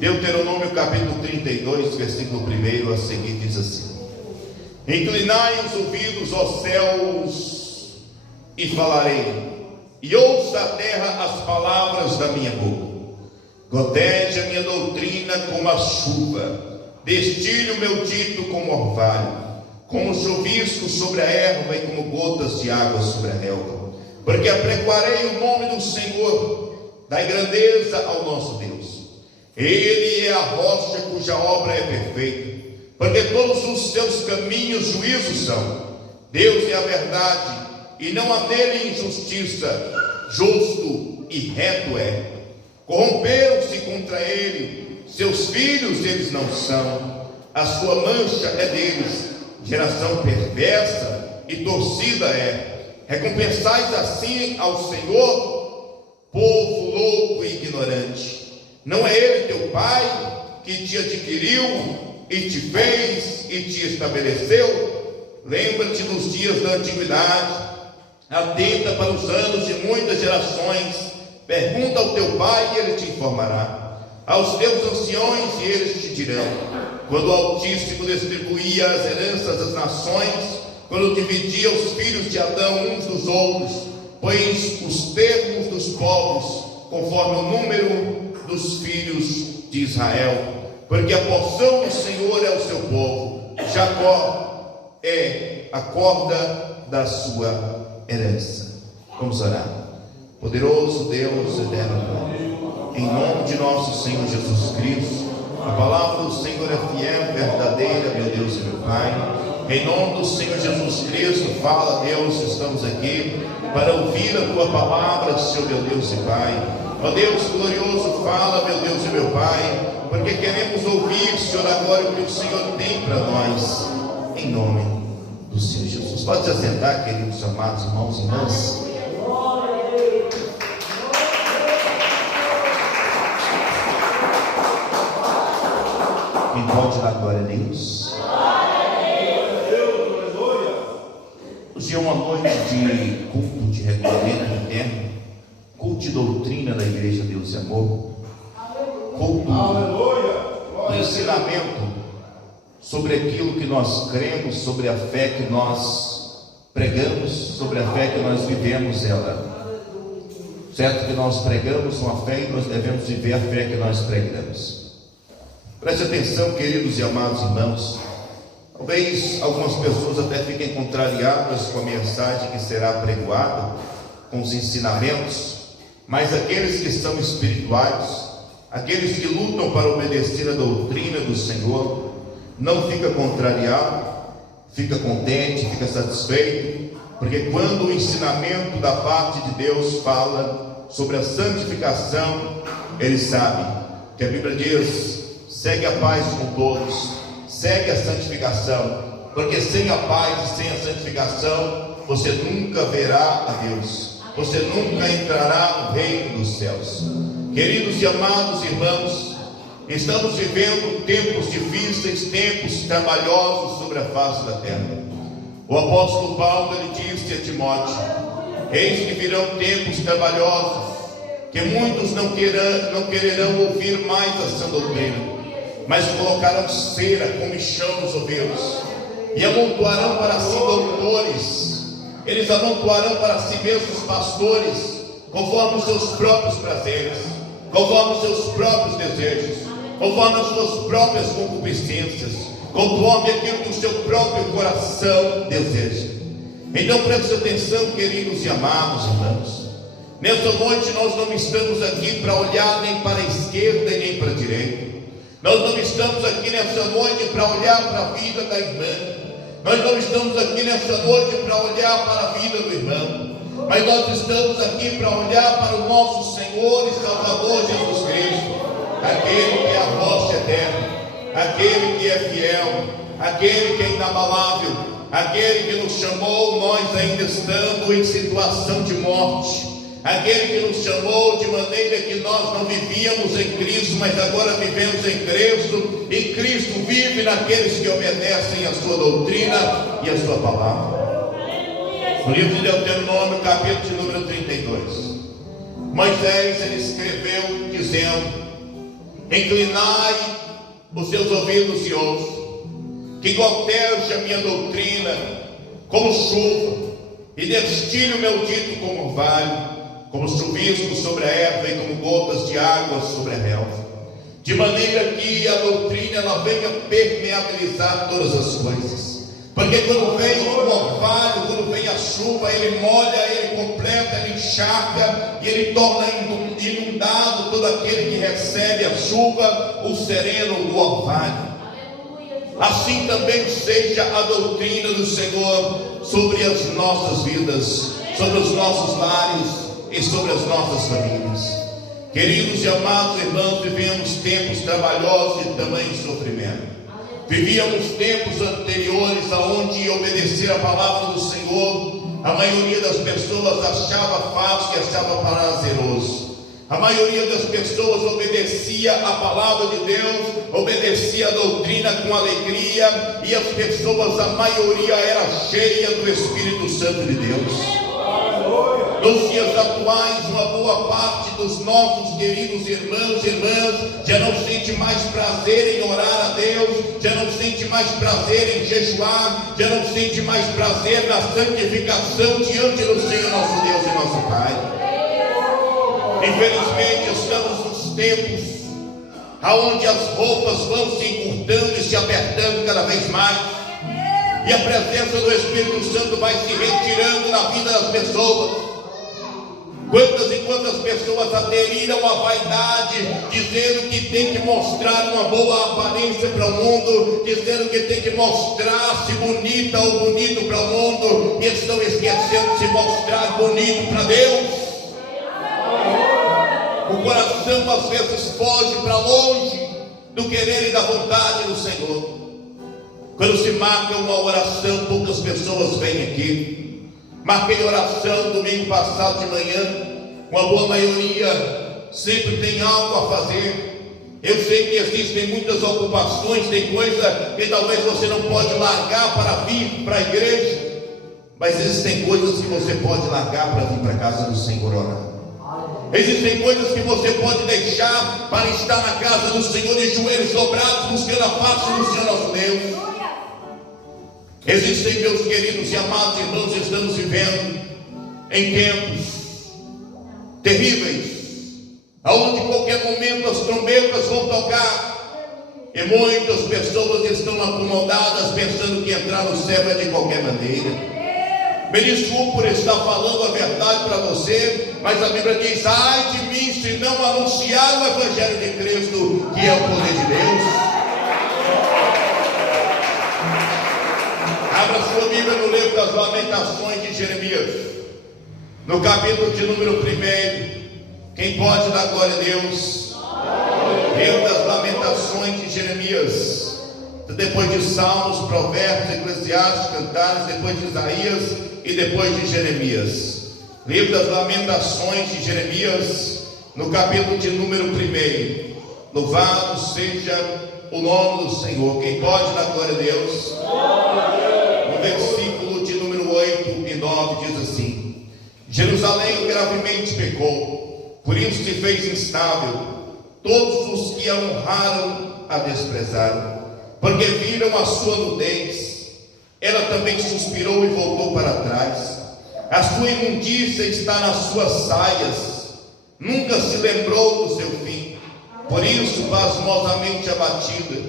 Deuteronômio capítulo 32, versículo 1 a seguir diz assim: Inclinai os ouvidos aos céus e falarei, e ouça a terra as palavras da minha boca. Goteje a minha doutrina como a chuva, destilhe o meu dito como orvalho, como chuvisco sobre a erva e como gotas de água sobre a relva. Porque apregoarei o nome do Senhor, dai grandeza ao nosso Deus. Ele é a rocha cuja obra é perfeita, porque todos os seus caminhos juízos são. Deus é a verdade, e não há nele injustiça. Justo e reto é. Corromperam-se contra ele, seus filhos eles não são. A sua mancha é deles, geração perversa e torcida é. Recompensais assim ao Senhor, povo louco e ignorante. Não é ele teu pai que te adquiriu e te fez e te estabeleceu? Lembra-te dos dias da antiguidade, atenta para os anos de muitas gerações. Pergunta ao teu pai e ele te informará, aos teus anciões e eles te dirão. Quando o Altíssimo distribuía as heranças das nações, quando dividia os filhos de Adão uns dos outros, pôs os termos dos povos conforme o número dos filhos de Israel, porque a porção do Senhor é o seu povo, Jacó é a corda da sua herança. Vamos orar. Poderoso Deus eterno, em nome de nosso Senhor Jesus Cristo, a palavra do Senhor é fiel, verdadeira, meu Deus e meu Pai. Em nome do Senhor Jesus Cristo, fala, Deus, estamos aqui para ouvir a Tua palavra, Senhor, meu Deus e Pai. Ó Deus glorioso, fala, meu Deus e meu Pai, porque queremos ouvir, Senhor, agora o que o Senhor tem para nós, em nome do Senhor Jesus. Pode se assentar, queridos amados irmãos e irmãs. Quem pode dar glória a Deus? Hoje é uma noite de culto de regulamento interno, culto de doutrina da Igreja Deus e Amor, culto do ensinamento sobre aquilo que nós cremos, sobre a fé que nós pregamos, sobre a fé que nós vivemos ela. Certo que nós pregamos uma fé e nós devemos viver a fé que nós pregamos. Preste atenção, queridos e amados irmãos. Talvez algumas pessoas até fiquem contrariadas com a mensagem que será pregoada, com os ensinamentos, mas aqueles que são espirituais, aqueles que lutam para obedecer a doutrina do Senhor, não fica contrariado, fica contente, fica satisfeito, porque quando o ensinamento da parte de Deus fala sobre a santificação, ele sabe que a Bíblia diz: segue a paz com todos, segue a santificação, porque sem a paz e sem a santificação, você nunca verá a Deus, você nunca entrará no reino dos céus. Queridos e amados irmãos, estamos vivendo tempos difíceis, tempos trabalhosos sobre a face da terra. O apóstolo Paulo, ele disse a Timóteo: eis que virão tempos trabalhosos, que muitos não quererão ouvir mais a sã doutrina, mas colocarão cera, comichão nos ouvidos, e amontoarão para si doutores. Eles amontoarão para si mesmos pastores, conforme os seus próprios prazeres, conforme os seus próprios desejos, conforme as suas próprias concupiscências, conforme aquilo que o seu próprio coração deseja. Então preste atenção, queridos e amados irmãos. Nessa noite nós não estamos aqui para olhar nem para a esquerda e nem para a direita. Nós não estamos aqui nessa noite para olhar para a vida da irmã. Nós não estamos aqui nessa noite para olhar para a vida do irmão. Mas nós estamos aqui para olhar para o nosso Senhor e Salvador Jesus Cristo, aquele que é a rocha eterna, aquele que é fiel, aquele que é inabalável, aquele que nos chamou, nós ainda estando em situação de morte, aquele que nos chamou de maneira que nós não vivíamos em Cristo, mas agora vivemos em Cristo, e Cristo vive naqueles que obedecem a sua doutrina e a sua palavra. No livro de Deuteronômio, capítulo de número 32, Moisés, ele escreveu dizendo: Inclinai os seus ouvidos e ouçam, que goteje a minha doutrina como chuva, e destile o meu dito como orvalho, como chuvisco sobre a erva e como gotas de água sobre a relva, de maneira que a doutrina ela venha permeabilizar todas as coisas. Porque quando vem o orvalho, quando vem a chuva, ele molha, ele completa, ele encharca e ele torna inundado todo aquele que recebe a chuva, o sereno do orvalho. Assim também seja a doutrina do Senhor sobre as nossas vidas, sobre os nossos lares e sobre as nossas famílias. Queridos e amados irmãos, vivemos tempos trabalhosos e tamanho sofrimento. Vivíamos tempos anteriores aonde obedecer a palavra do Senhor, a maioria das pessoas achava fácil e achava prazeroso. A maioria das pessoas obedecia a palavra de Deus, obedecia a doutrina com alegria, e as pessoas, a maioria era cheia do Espírito Santo de Deus. Nos dias atuais, uma boa parte dos nossos queridos irmãos e irmãs já não sente mais prazer em orar a Deus, já não sente mais prazer em jejuar, já não sente mais prazer na santificação diante do Senhor nosso Deus e nosso Pai. Infelizmente estamos nos tempos onde as roupas vão se encurtando e se apertando cada vez mais, e a presença do Espírito Santo vai se retirando da vida das pessoas. Quantas e quantas pessoas aderiram à vaidade, dizendo que tem que mostrar uma boa aparência para o mundo, dizendo que tem que mostrar-se bonita ou bonito para o mundo, e estão esquecendo de se mostrar bonito para Deus. O coração às vezes foge para longe do querer e da vontade do Senhor. Quando se marca uma oração, poucas pessoas vêm aqui. Marquei oração domingo passado de manhã, uma boa maioria sempre tem algo a fazer. Eu sei que existem muitas ocupações, tem coisa que talvez você não pode largar para vir para a igreja, mas existem coisas que você pode largar para vir para a casa do Senhor orar. Existem coisas que você pode deixar para estar na casa do Senhor de joelhos dobrados, buscando a face do Senhor nosso Deus. Existem, meus queridos e amados irmãos, estamos vivendo em tempos terríveis, aonde qualquer momento as trombetas vão tocar, e muitas pessoas estão acomodadas pensando que entrar no céu é de qualquer maneira. Me desculpe por estar falando a verdade para você, mas a Bíblia diz: ai de mim se não anunciar o Evangelho de Cristo, que é o poder de Deus. Abra sua Bíblia no livro das Lamentações de Jeremias, no capítulo de número 1. Quem pode dar glória a Deus? Livro das Lamentações de Jeremias, depois de Salmos, Provérbios, Eclesiastes, Cantares, depois de Isaías e depois de Jeremias. Livro das Lamentações de Jeremias, no capítulo de número 1. Louvado seja o nome do Senhor. Quem pode dar glória a Deus? No versículo de número 8 e 9 diz assim: Jerusalém gravemente pecou, por isso se fez instável. Todos os que a honraram a desprezaram, porque viram a sua nudez. Ela também suspirou e voltou para trás. A sua imundícia está nas suas saias, nunca se lembrou do seu fim. Por isso, pasmosamente abatida,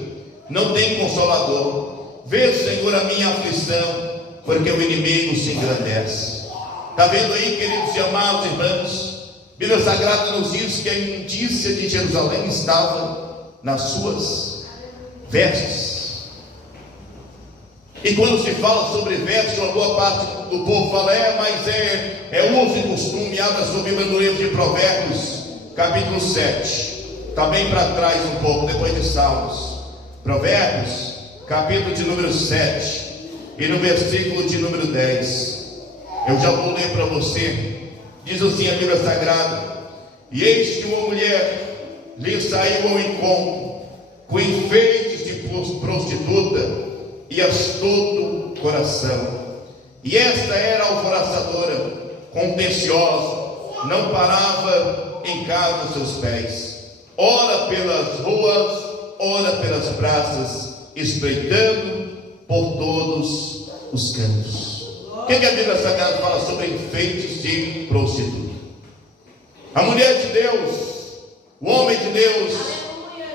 não tem consolador. Vê, Senhor, a minha aflição, porque o inimigo se engrandece. Está vendo aí, queridos e amados irmãos? A Bíblia Sagrada nos diz que a imundícia de Jerusalém estava nas suas vestes. E quando se fala sobre vestes, uma boa parte do povo fala: mas é uso e costume. Abra sua Bíblia no livro de Provérbios, capítulo 7. Está bem para trás um pouco, depois de Salmos. Provérbios, capítulo de número 7, e no versículo de número 10. Eu já vou ler para você. Diz assim a Bíblia Sagrada: e eis que uma mulher lhe saiu ao encontro, com enfeites de prostituta e astuto coração. E esta era alvoroçadora, contenciosa, não parava em casa os seus pés. ora pelas ruas, ora pelas praças, espreitando por todos os cantos. O que a Bíblia Sagrada fala sobre enfeites de prostituta? A mulher de Deus, o homem de Deus,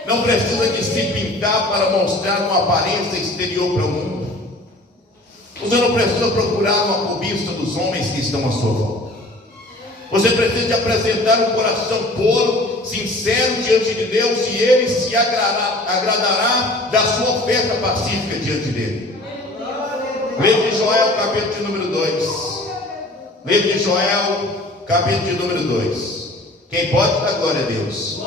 não precisa de se pintar para mostrar uma aparência exterior para o mundo. Você não precisa procurar uma cobiça dos homens que estão à sua volta. Você precisa de apresentar um coração puro, sincero diante de Deus, e Ele se agradará da sua oferta pacífica diante dele. Leia de Joel, capítulo de número 2. Leia de Joel, capítulo de número 2. Quem pode dar glória a Deus?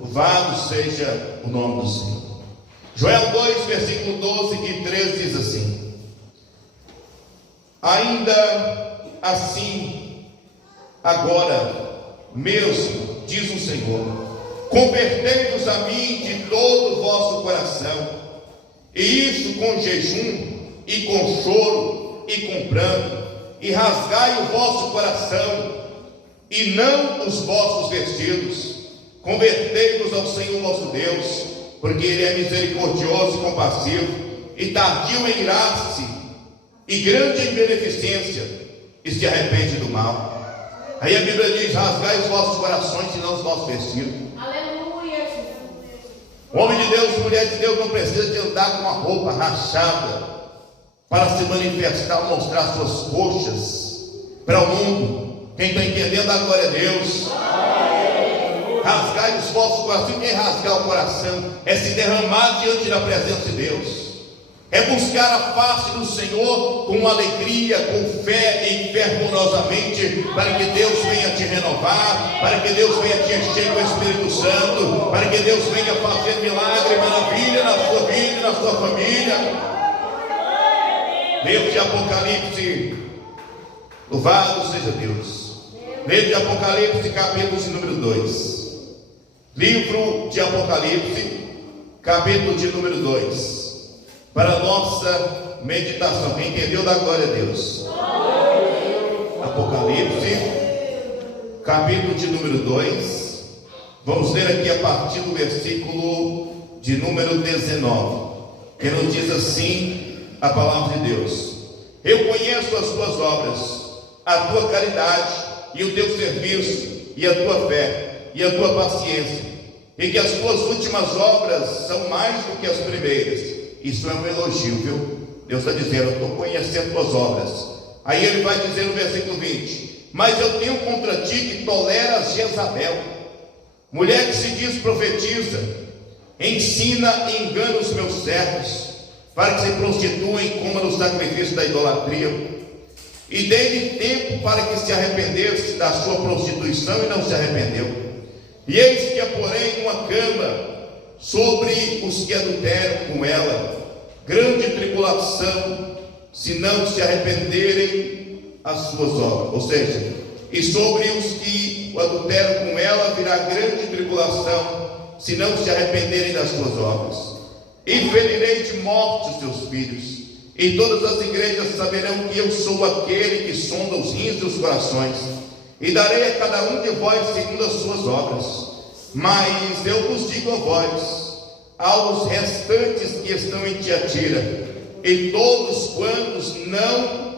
Louvado seja o nome do Senhor. Joel 2, versículo 12 e 13 diz assim: ainda assim, agora mesmo, diz o Senhor, convertei-vos a mim de todo o vosso coração, e isso com jejum, e com choro, e com pranto, e rasgai o vosso coração, e não os vossos vestidos. Convertei-vos ao Senhor vosso Deus, porque Ele é misericordioso e compassivo, e tardio em irar-se, e grande em beneficência, e se arrepende do mal. Aí a Bíblia diz: rasgai os vossos corações e não os vossos vestidos. Aleluia. O homem de Deus, mulher de Deus, não precisa de andar com uma roupa rachada para se manifestar, mostrar suas coxas para o mundo. Quem está entendendo, a glória a Deus. Rasgai os vossos corações. Quem rasgar o coração é se derramar diante da presença de Deus, é buscar a face do Senhor com alegria, com fé e fervorosamente, para que Deus venha te renovar, para que Deus venha te encher com o Espírito Santo, para que Deus venha fazer milagre, maravilha na sua vida e na sua família. Livro de Apocalipse, louvado seja Deus. Livro de Apocalipse, capítulo de número 2. Livro de Apocalipse, capítulo de número 2. Para a nossa meditação. Quem entendeu, dá glória a Deus. Apocalipse, capítulo de número 2. Vamos ler aqui a partir do versículo de número 19, que nos diz assim a palavra de Deus: eu conheço as tuas obras, a tua caridade e o teu serviço, e a tua fé e a tua paciência, e que as tuas últimas obras são mais do que as primeiras. Isso é um elogio, viu? Deus está dizendo: eu estou conhecendo tuas obras. Aí ele vai dizer no versículo 20: mas eu tenho contra ti que toleras Jezabel, mulher que se diz profetiza, ensina e engana os meus servos, para que se prostituam e comam no sacrifício da idolatria. E dei-lhe tempo para que se arrependesse da sua prostituição, e não se arrependeu. E eis que a porém uma cama sobre os que adulteram com ela, grande tribulação, se não se arrependerem as suas obras. Ou seja, e sobre os que adulteram com ela virá grande tribulação, se não se arrependerem das suas obras. E ferirei de morte os teus filhos, e todas as igrejas saberão que eu sou aquele que sonda os rins e os corações, e darei a cada um de vós segundo as suas obras. Mas eu vos digo a vós, aos restantes que estão em Tiatira, e todos quantos não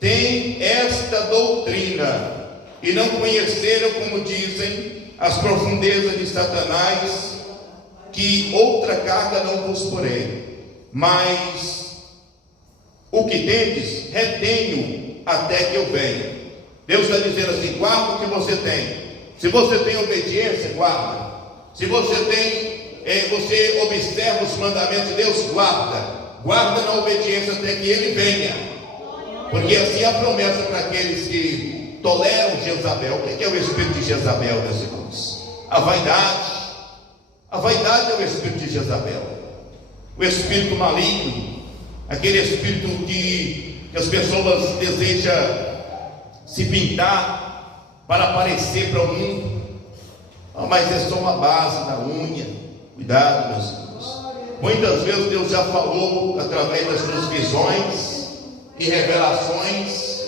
têm esta doutrina, e não conheceram, como dizem, as profundezas de Satanás, que outra carga não vos porei, mas o que tendes, retenho até que eu venha. Deus está dizendo assim: guarda o que você tem. Se você tem obediência, guarda. Se você você observa os mandamentos de Deus, guarda na obediência até que Ele venha, porque assim é a promessa para aqueles que toleram Jezabel. O que é o espírito de Jezabel, meus irmãos? A vaidade é o espírito de Jezabel, o espírito maligno, aquele espírito que as pessoas desejam se pintar para aparecer para o mundo. Mas é só uma base na unha. Cuidado, meus irmãos. Muitas vezes Deus já falou através das suas visões e revelações,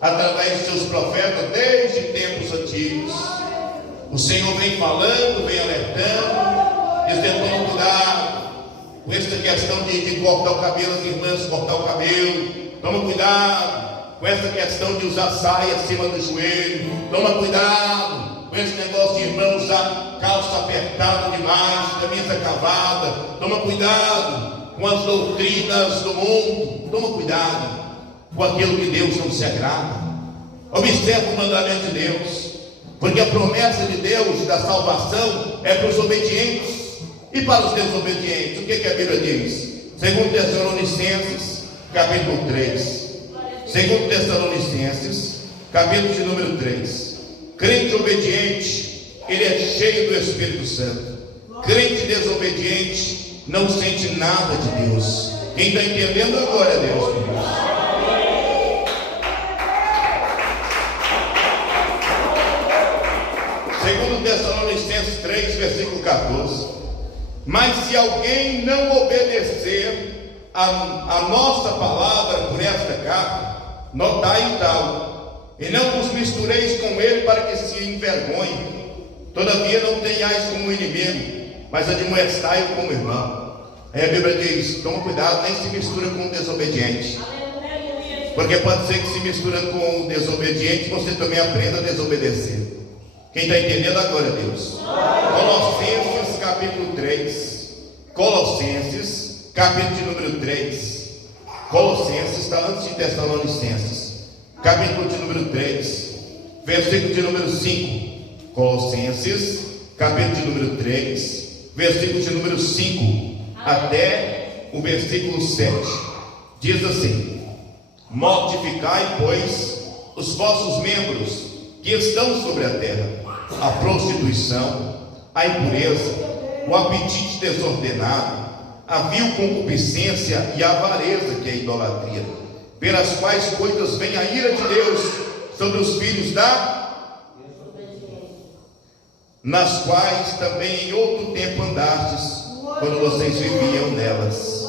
através dos seus profetas, desde tempos antigos. O Senhor vem falando, vem alertando, dizendo: toma cuidado com essa questão de cortar o cabelo, as irmãs cortar o cabelo. Toma cuidado com essa questão de usar saia acima do joelho. Toma cuidado com esse negócio de irmão usar calça apertada demais, camisa cavada. Toma cuidado com as doutrinas do mundo. Toma cuidado com aquilo que Deus não se agrada. Observa o mandamento de Deus, porque a promessa de Deus da salvação é para os obedientes e para os desobedientes. O que a Bíblia diz? 2 Tessalonicenses, capítulo 3. 2 Tessalonicenses, capítulo de número 3. Crente obediente, ele é cheio do Espírito Santo. Crente desobediente não sente nada de Deus. Quem está entendendo, glória a Deus por isso. Segundo Tessalonicenses 3, versículo 14. Mas se alguém não obedecer a nossa palavra por esta carta, notai tal, e não vos mistureis com ele para que se envergonhe. Todavia não tenhais como inimigo, mas admoestai-o como irmão. Aí a Bíblia diz: toma cuidado, nem se mistura com o desobediente, porque pode ser que se misturando com o desobediente você também aprenda a desobedecer. Quem está entendendo agora, Deus? Colossenses capítulo 3. Colossenses capítulo de número 3. Colossenses está antes de Tessalonicenses, capítulo de número 3, versículo de número 5. Colossenses capítulo de número 3, versículo de número 5 até o versículo 7. Diz assim: mortificai, pois, os vossos membros que estão sobre a terra, a prostituição, a impureza, o apetite desordenado, a vil concupiscência e a avareza, que é a idolatria, pelas quais coisas vem a ira de Deus sobre os filhos da desobediência, nas quais também em outro tempo andastes, quando vocês viviam nelas.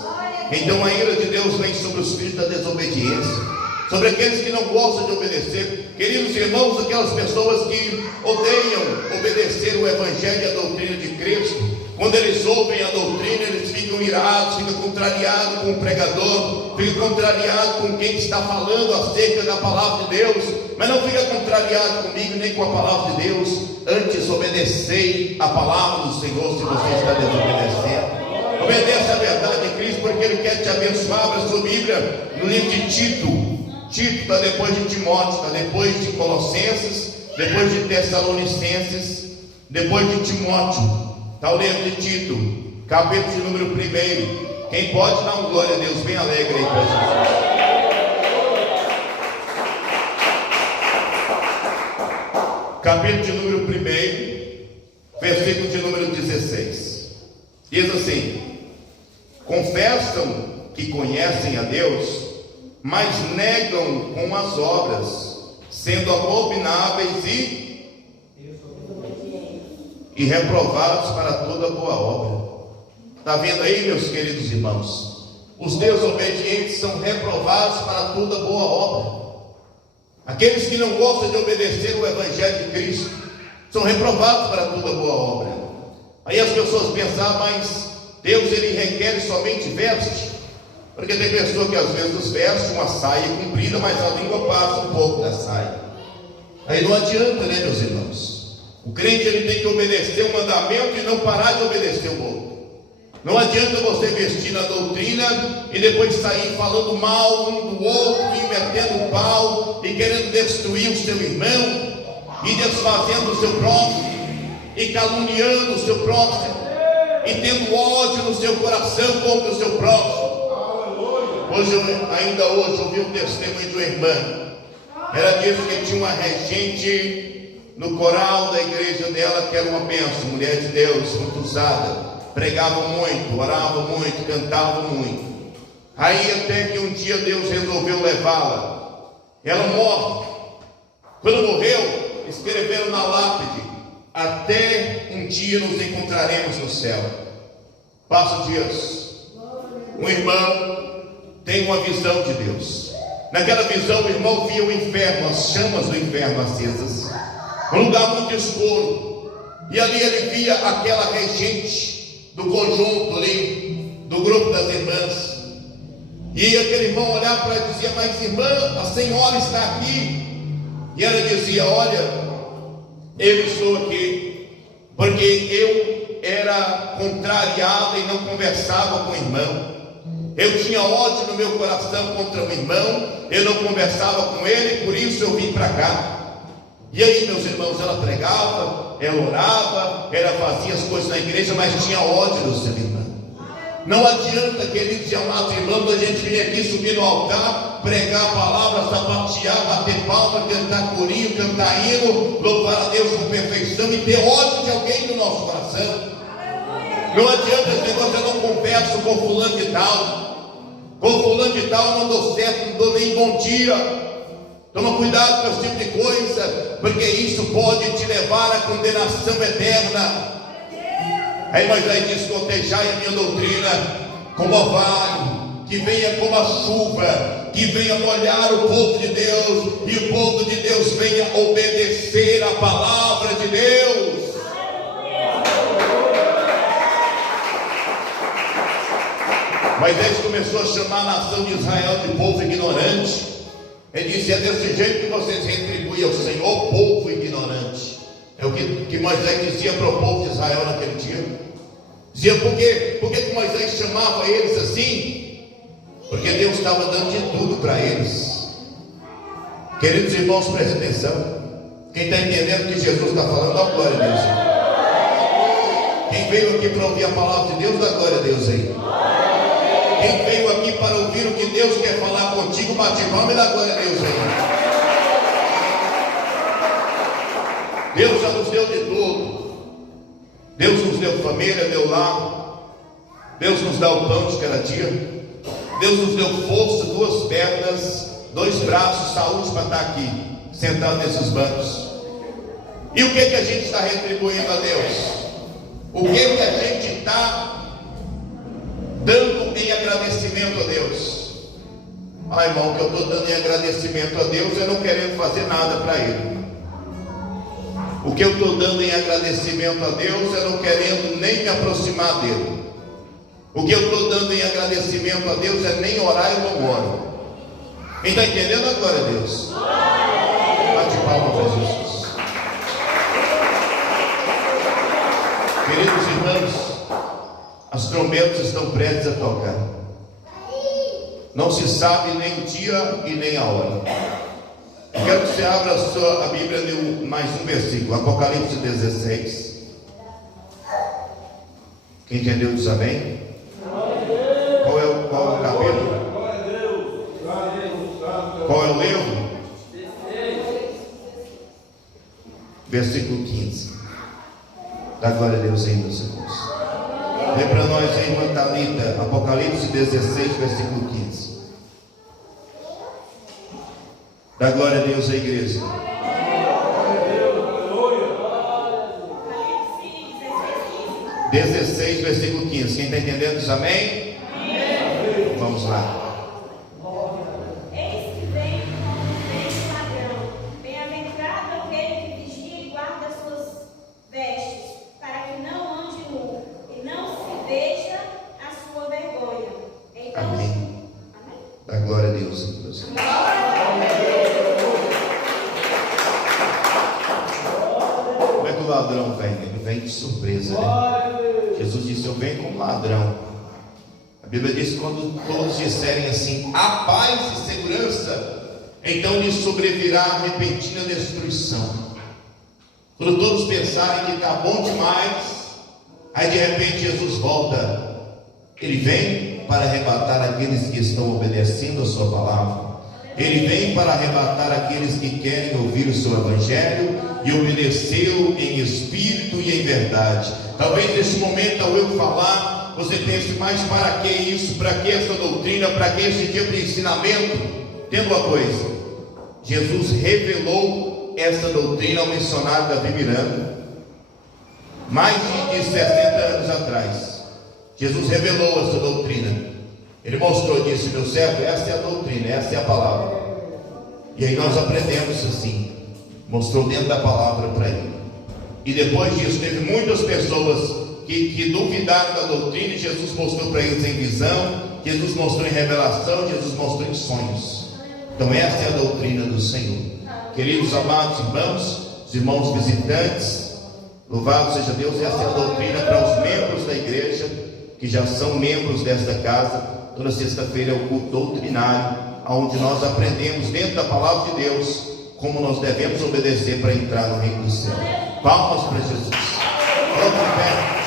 Então a ira de Deus vem sobre os filhos da desobediência, sobre aqueles que não gostam de obedecer. Queridos irmãos, aquelas pessoas que odeiam obedecer o Evangelho e a doutrina de Cristo, quando eles ouvem a doutrina, eles ficam irados, ficam contrariados com o pregador, ficam contrariados com quem está falando acerca da palavra de Deus, mas não fica contrariado comigo nem com a palavra de Deus. Antes obedecei a palavra do Senhor. Se você está desobedecendo, obedeça a verdade de Cristo, porque Ele quer te abençoar. Abra sua Bíblia no livro de Tito. Tito está depois de Timóteo, está depois de Colossenses, depois de Tessalonicenses, depois de Timóteo. Está o livro de Tito, capítulo de número 1. Quem pode dar um glória a Deus bem alegre aí para Jesus. Capítulo de número 1, versículo de número 16. Diz assim: confessam que conhecem a Deus, mas negam com as obras, sendo abomináveis e reprovados para toda boa obra. Está vendo aí, meus queridos irmãos? Os desobedientes são reprovados para toda boa obra. Aqueles que não gostam de obedecer o Evangelho de Cristo são reprovados para toda boa obra. Aí as pessoas pensam: mas Deus, Ele requer somente veste. Porque tem pessoa que às vezes veste uma saia comprida, mas a língua passa um pouco da saia. Aí não adianta, né, meus irmãos? O crente, ele tem que obedecer o mandamento e não parar de obedecer o outro. Não adianta você vestir na doutrina e depois sair falando mal um do outro, e metendo pau, e querendo destruir o seu irmão, e desfazendo o seu próximo, e caluniando o seu próximo, e tendo ódio no seu coração contra o seu próximo. Ainda hoje ouvi um testemunho de uma irmã. Ela disse que tinha uma regente no coral da igreja dela, que era uma bênção, mulher de Deus, muito usada, pregava muito, orava muito, cantava muito. Aí até que um dia Deus resolveu levá-la. Ela morre. Quando morreu, escreveram na lápide: até um dia nos encontraremos no céu. Passa dias, um irmão tem uma visão de Deus. Naquela visão, o irmão via o inferno, as chamas do inferno acesas, um lugar muito escuro. E ali ele via aquela regente do conjunto ali, do grupo das irmãs. E aquele irmão olhava para ela e dizia: mas irmã, a senhora está aqui. E ela dizia: olha, eu estou aqui porque eu era contrariada e não conversava com o irmão. Eu tinha ódio no meu coração contra o irmão, eu não conversava com ele, por isso eu vim para cá. E aí, meus irmãos, ela pregava, ela orava, ela fazia as coisas na igreja, mas tinha ódio do seu irmão. Não adianta, queridos e amados irmãos, a gente vir aqui, subir no altar, pregar a palavra, sapatear, bater palma, cantar corinho, cantar hino, louvar a Deus com perfeição e ter ódio de alguém no nosso coração. Não adianta esse negócio: eu não converso com fulano de tal. Com fulano de tal não dou certo, não dou nem bom dia. Toma cuidado com esse tipo de coisa, porque isso pode te levar à condenação eterna. Aí Moisés diz: cotejai a minha doutrina como orvalho, que venha como a chuva, que venha molhar o povo de Deus, e o povo de Deus venha obedecer a palavra de Deus. Moisés começou a chamar a nação de Israel de povo ignorante. Ele disse: é desse jeito que vocês retribuem ao Senhor, povo ignorante. É o que Moisés dizia para o povo de Israel naquele dia. Dizia: por que Moisés chamava eles assim? Porque Deus estava dando de tudo para eles. Queridos irmãos, prestem atenção. Quem está entendendo o que Jesus está falando, dá glória a Deus. Quem veio aqui para ouvir a palavra de Deus, dá glória a Deus aí. Quem veio aqui para ouvir o que Deus quer falar contigo, bate palma e dá glória a Deus aí. Deus já nos deu de tudo. Deus nos deu família, deu lar. Deus nos dá o pão de cada dia. Deus nos deu força, 2 pernas, 2 braços, saúde para estar aqui, sentado nesses bancos. E o que a gente está retribuindo a Deus? O que a gente está dando em agradecimento a Deus? Ah, irmão, o que eu estou dando em agradecimento a Deus é não querendo fazer nada para Ele. O que eu estou dando em agradecimento a Deus é não querendo nem me aproximar dEle. O que eu estou dando em agradecimento a Deus é nem orar e não oro. Quem está entendendo agora, Deus? Bate palma para Jesus. Queridos irmãos, as trombetas estão prestes a tocar. Não se sabe nem o dia e nem a hora. Eu quero que você abra a Bíblia de mais um versículo, Apocalipse 16. Quem entendeu diz amém? Qual é o capítulo? Qual é o livro? Versículo 15. Dá glória a Deus aí, meus irmãos. Lê para nós aí, irmã Thalita, Apocalipse 16, versículo 15. Dá glória a Deus à igreja. 16, versículo 15. Quem está entendendo diz amém? Amém. Vamos lá. Eis que vem como ladrão. Bem-aventurado aquele que vigia e guarda suas vestes, para que não ande nu e não se veja a sua vergonha. Então, amém. Amém. Dá glória a Deus. Como é que o ladrão vem? Ele vem de surpresa, né? Jesus disse: eu venho como ladrão. A Bíblia diz que quando todos disserem assim, a paz e segurança, então lhes sobrevirá a repentina destruição. Quando todos pensarem que está bom demais, aí de repente Jesus volta. Ele vem para arrebatar aqueles que estão obedecendo a sua palavra. Ele vem para arrebatar aqueles que querem ouvir o seu evangelho e obedecê-lo em espírito e em verdade. Talvez nesse momento, ao eu falar, você pense: mas para que isso? Para que essa doutrina? Para que esse tipo de ensinamento? Tem uma coisa: Jesus revelou essa doutrina ao missionário Davi Miranda mais de 60 anos atrás. Jesus revelou essa doutrina. Ele mostrou, disse: meu servo, essa é a doutrina, essa é a palavra. E aí nós aprendemos assim. Mostrou dentro da palavra para ele. E depois disso, teve muitas pessoas que duvidaram da doutrina, e Jesus mostrou para eles em visão, Jesus mostrou em revelação, Jesus mostrou em sonhos. Então esta é a doutrina do Senhor. Queridos amados irmãos, os irmãos visitantes, louvado seja Deus, esta é a doutrina para os membros da igreja, que já são membros desta casa. Toda sexta-feira é o culto doutrinário, onde nós aprendemos dentro da palavra de Deus como nós devemos obedecer para entrar no reino do céu. Palmas para Jesus. Vamos em pé.